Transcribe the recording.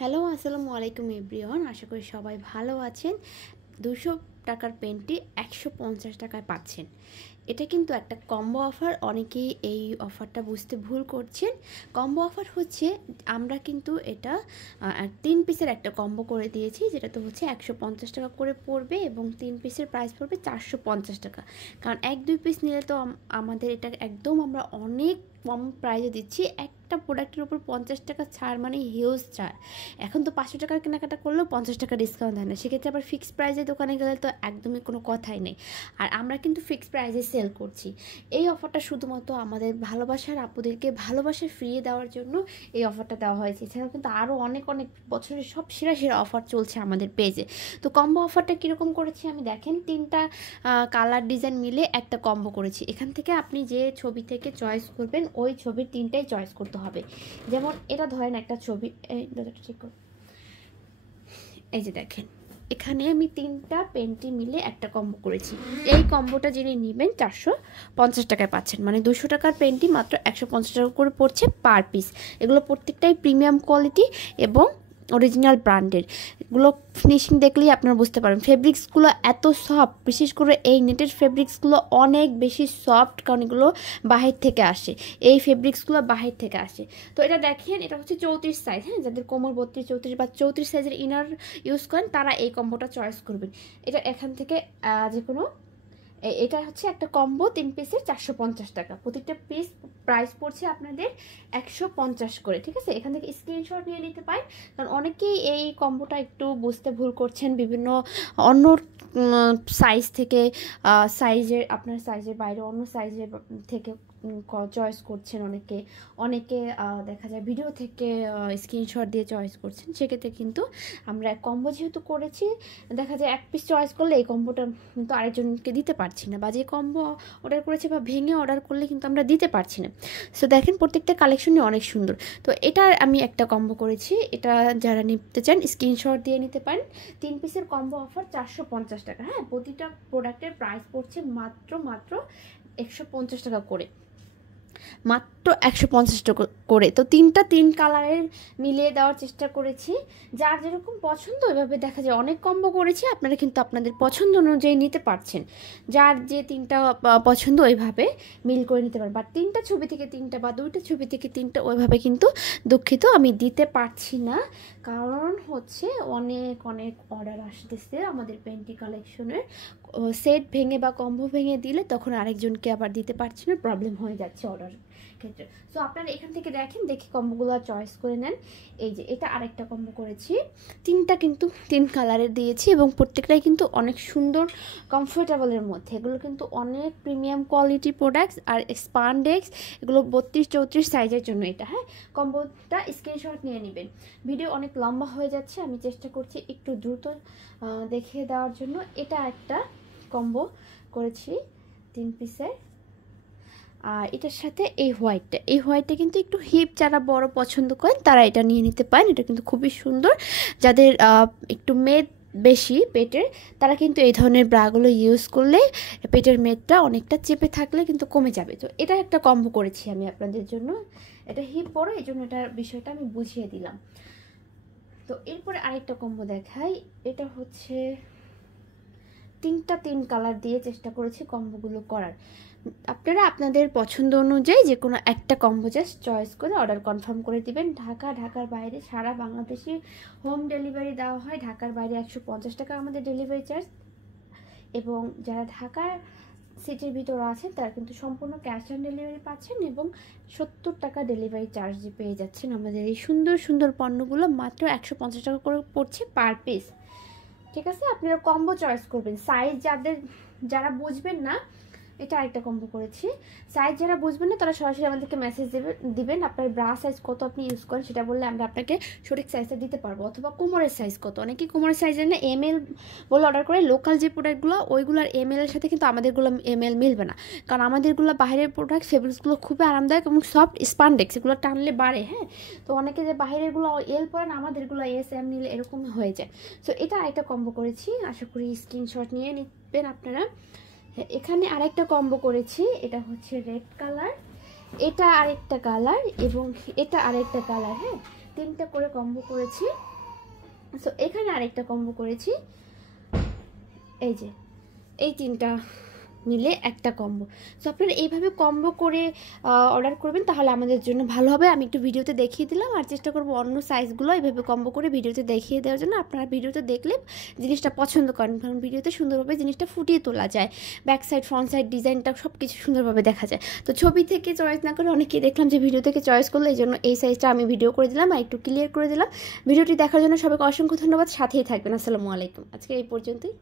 Hello আসসালামু আলাইকুম everyone, আশা করি সবাই ভালো আছেন। 200 টাকার পেনটি 150 টাকায় পাচ্ছেন। এটা কিন্তু একটা কম্বো অফার। অনেকেই এই অফারটা বুঝতে ভুল করছেন। কম্বো অফার হচ্ছে আমরা কিন্তু এটা 3 পিসের একটা কম্বো করে দিয়েছি, যেটা তো হচ্ছে 150 টাকা করে পড়বে এবং 3 পিসের প্রাইস পড়বে 450 টাকা। কারণ 1-2 পিস নিলে তো আমাদের এটা একদম আমরা অনেক কম প্রাইসে দিচ্ছি। একটা প্রোডাক্টের উপর 50 টাকা ছাড় মানে হিউজ ছাড়। এখন তো 500 টাকার কেনাকাটা করলেও 50 টাকা ডিসকাউন্ট হয় না, সেক্ষেত্রে আবার ফিক্সড প্রাইসে দোকানে গেলে তো একদমই কোনো কথাই নেই। আর আমরা কিন্তু ফিক্সড প্রাইসে সেল করছি। এই অফারটা শুধুমাত্র আমাদের ভালোবাসার আপুদেরকে ভালোবাসা ফিরিয়ে দেওয়ার জন্য এই অফারটা দেওয়া হয়েছে। এছাড়াও কিন্তু আরও অনেক অনেক বছরের সব সেরা সেরা অফার চলছে আমাদের পেজে। তো কম্বো অফারটা কীরকম করেছি আমি দেখেন, 3টা কালার ডিজাইন মিলে একটা কম্বো করেছি। এখান থেকে আপনি যে ছবি থেকে চয়েস করবেন ওই ছবির 3টাই চয়েস করতে হবে। যেমন এটা ধরেন একটা ছবি, এই যে দেখেন এখানে আমি 3টা পেনটি মিলে একটা কম্বো করেছি। এই কম্বোটা যিনি নেবেন 450 টাকায় পাচ্ছেন, মানে 200 টাকার পেনটি মাত্র 150 টাকা করে পড়ছে পার পিস। এগুলো প্রত্যেকটাই প্রিমিয়াম কোয়ালিটি এবং অরিজিনাল ব্র্যান্ডের। এগুলো ফিনিশিং দেখলেই আপনারা বুঝতে পারেন। ফেব্রিক্সগুলো এত সফট, বিশেষ করে এই নেটের ফেব্রিক্সগুলো অনেক বেশি সফট, কারণ এগুলো বাহির থেকে আসে। এই ফেব্রিক্সগুলো বাহির থেকে আসে। তো এটা দেখেন, এটা হচ্ছে 34 সাইজ। হ্যাঁ, যাদের কোমর 32, 34 বা 34 সাইজের ইনার ইউজ করেন তারা এই কম্বোটা চয়েস করবেন। এটা এখান থেকে যে কোনো এটা হচ্ছে একটা কম্বো 3 পিসের 450 টাকা। প্রতিটা পিস প্রাইস পড়ছে আপনাদের 150 করে, ঠিক আছে। এখান থেকে স্ক্রিনশট নিয়ে নিতে পারেন, কারণ অনেকেই এই কম্বোটা একটু বুঝতে ভুল করছেন। বিভিন্ন অন্য সাইজ থেকে আপনার সাইজের বাইরে অন্য সাইজের থেকে চয়েস করছেন। অনেকে দেখা যায় ভিডিও থেকে স্ক্রিনশট দিয়ে চয়েস করছেন। সেক্ষেত্রে কিন্তু আমরা কম্বো যেহেতু করেছি, দেখা যায় এক পিস চয়েস করলে এই কম্বোটা কিন্তু আরেকজনকে দিতে পারছি না, বা যে কম্বো অর্ডার করেছে বা ভেঙে অর্ডার করলে কিন্তু আমরা দিতে পারছি না। সো দেখেন প্রত্যেকটা কালেকশনই অনেক সুন্দর। তো এটার আমি একটা কম্বো করেছি, এটা যারা নিতে চান স্ক্রিনশট দিয়ে নিতে পারেন। 3 পিসের কম্বো অফার 450 টাকা। হ্যাঁ, প্রতিটা প্রোডাক্টের প্রাইস পড়ছে মাত্র 150 টাকা করে, মাত্র 150 টাকা করে। তো 3 কালারের মিলিয়ে দেওয়ার চেষ্টা করেছি, যার যেরকম পছন্দ ওইভাবে। দেখা যায় অনেক কম্বো করেছি, আপনারা কিন্তু আপনাদের পছন্দ অনুযায়ী নিতে পারছেন। যার যে 3টা পছন্দ ওইভাবে মিল করে নিতে পারেন। বা 3টা ছবি থেকে 3টা বা 2টা ছবি থেকে 3টা ওইভাবে কিন্তু দুঃখিত আমি দিতে পারছি না, কারণ হচ্ছে অনেক অনেক অর্ডার আসতেছে আমাদের পেন্টি কালেকশনের। সেট ভেঙে বা কম্বো ভেঙে দিলে তখন আরেকজনকে আবার দিতে পারছি না, প্রবলেম হয়ে যাচ্ছে অর্ডার ক্ষেত্রে। সো আপনারা এখান থেকে দেখেন, দেখি কম্বোগুলো চয়েস করে নেন। এই যে এটা আরেকটা কম্বো করেছি, 3টা কিন্তু 3 কালারের দিয়েছি এবং প্রত্যেকটাই কিন্তু অনেক সুন্দর কমফোর্টেবলের মধ্যে। এগুলো কিন্তু অনেক প্রিমিয়াম কোয়ালিটি প্রোডাক্টস। আর স্পান্ডেক্স এগুলো 32-34 সাইজের জন্য এটা। হ্যাঁ, কম্বোটা স্ক্রিনশট নিয়ে নেবেন। ভিডিও অনেক লম্বা হয়ে যাচ্ছে, আমি চেষ্টা করছি একটু দ্রুত দেখিয়ে দেওয়ার জন্য। এটা একটা কম্বো করেছি 3 পিসের। আর এটার সাথে এই হোয়াইটটা কিন্তু একটু হিপ যারা বড় পছন্দ করেন তারা এটা নিয়ে নিতে পারেন। এটা কিন্তু খুবই সুন্দর। যাদের একটু মেদ বেশি পেটের, তারা কিন্তু এই ধরনের ব্রাগুলো ইউজ করলে পেটের মেদটা অনেকটা চেপে থাকলে কিন্তু কমে যাবে। তো এটা একটা কম্বো করেছি আমি আপনাদের জন্য। এটা হিপ বড়, এই জন্য এটার বিষয়টা আমি বুঝিয়ে দিলাম। তো এরপরে আরেকটা কম্বো দেখাই। এটা হচ্ছে 3 কালার দিয়ে চেষ্টা করেছি কম্বোগুলো করার। আপনারা আপনাদের পছন্দ অনুযায়ী যে কোনো একটা কম্বো জাস্ট চয়েস করে অর্ডার কনফার্ম করে দিবেন। ঢাকার বাইরে সারা বাংলাদেশে হোম ডেলিভারি দেওয়া হয়। ঢাকার বাইরে 150 টাকা আমাদের ডেলিভারি চার্জ, এবং যারা ঢাকার সিটির ভিতরে আছেন তারা কিন্তু সম্পূর্ণ ক্যাশ অন ডেলিভারি পাচ্ছেন এবং 70 টাকা ডেলিভারি চার্জ পেয়ে যাচ্ছেন। আমাদের এই সুন্দর সুন্দর পণ্যগুলো মাত্র 150 টাকা করে পড়ছে পার পিস, ঠিক আছে। আপনারা কম্বো চয়েস করবেন। সাইজ যারা বুঝবেন না, এটা আরেকটা কম্বো করেছি। সাইজ যারা বুঝবেন না তারা সরাসরি আমাদেরকে মেসেজ দিবেন আপনার ব্রা সাইজ কত আপনি ইউজ করেন, সেটা বললে আমরা আপনাকে সঠিক সাইজটা দিতে পারবো। অথবা কোমরের সাইজ কত, অনেকেই কোমরের সাইজের না এমএল বলে অর্ডার করে। লোকাল যে প্রোডাক্টগুলো ওইগুলোর এমএলের সাথে কিন্তু আমাদেরগুলো এমএল মিলবে না, কারণ আমাদেরগুলো বাইরের প্রোডাক্ট, ফেব্রিক্সগুলো খুবই আরামদায়ক এবং সফট স্পান্ডেক্স, এগুলো টানলে বাড়ে। হ্যাঁ, তো অনেকে যে বাইরেরগুলো এল পরেন, আমাদেরগুলো এস এম নিলে এরকম হয়ে যায়। সো এটা আরেকটা কম্বো করেছি, আশা করি স্ক্রিনশট নিয়ে নিবেন আপনারা। এখানে আরেকটা কম্বো করেছি, এটা হচ্ছে রেড কালার, এটা আরেকটা কালার এবং এটা আরেকটা কালার। হ্যাঁ, 3টা করে কম্বো করেছি। সো এখানে আরেকটা কম্বো করেছি, এই যে এই 3টা মিলে একটা কম্বো। সো আপনারা এইভাবে কম্বো করে অর্ডার করবেন, তাহলে আমাদের জন্য ভালো হবে। আমি একটু ভিডিওতে দেখিয়ে দিলাম, আর চেষ্টা করবো অন্য সাইজগুলো এইভাবে কম্বো করে ভিডিওতে দেখিয়ে দেওয়ার জন্য। আপনারা ভিডিওতে দেখলে জিনিসটা পছন্দ করেন, কারণ ভিডিওতে সুন্দরভাবে জিনিসটা ফুটিয়ে তোলা যায়, ব্যাক সাইড ফ্রন্ট সাইড ডিজাইনটা সব কিছু সুন্দরভাবে দেখা যায়। তো ছবি থেকে চয়েস না করে অনেকেই দেখলাম যে ভিডিও থেকে চয়েস করলো, এই জন্য এই সাইজটা আমি ভিডিও করে দিলাম আর একটু ক্লিয়ার করে দিলাম। ভিডিওটি দেখার জন্য সবাইকে অসংখ্য ধন্যবাদ, সাথেই থাকবেন। আসসালামু আলাইকুম। আজকে এই পর্যন্তই।